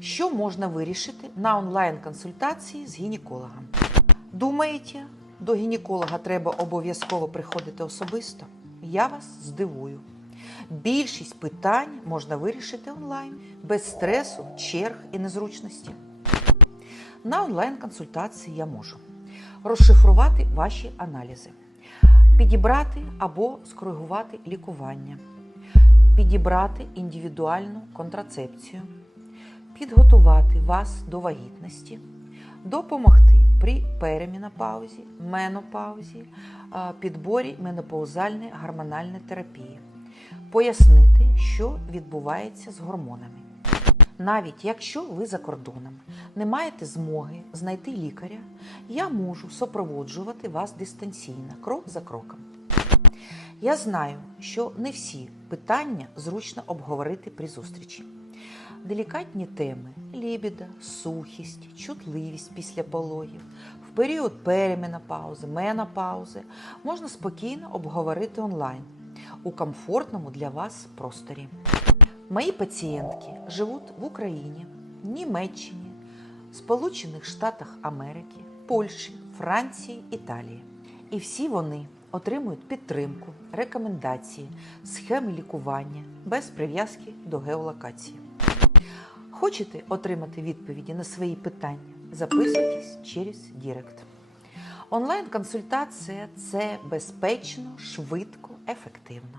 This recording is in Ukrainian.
Що можна вирішити на онлайн-консультації з гінекологом? Думаєте, до гінеколога треба обов'язково приходити особисто? Я вас здивую. Більшість питань можна вирішити онлайн, без стресу, черг і незручності. На онлайн-консультації я можу розшифрувати ваші аналізи, підібрати або скоригувати лікування, підібрати індивідуальну контрацепцію, підготувати вас до вагітності, допомогти при перемінопаузі, менопаузі, підборі менопаузальної гормональної терапії, пояснити, що відбувається з гормонами. Навіть якщо ви за кордоном не маєте змоги знайти лікаря, я можу супроводжувати вас дистанційно, крок за кроком. Я знаю, що не всі питання зручно обговорити при зустрічі. Делікатні теми лібіда, сухість, чутливість після пологів, в період переменопаузи, менопаузи можна спокійно обговорити онлайн у комфортному для вас просторі. Мої пацієнтки живуть в Україні, Німеччині, Сполучених Штатах Америки, Польщі, Франції, Італії. І всі вони отримують підтримку, рекомендації, схеми лікування без прив'язки до геолокації. Хочете отримати відповіді на свої питання? Записуйтесь через Дірект. Онлайн-консультація це безпечно, швидко, ефективно.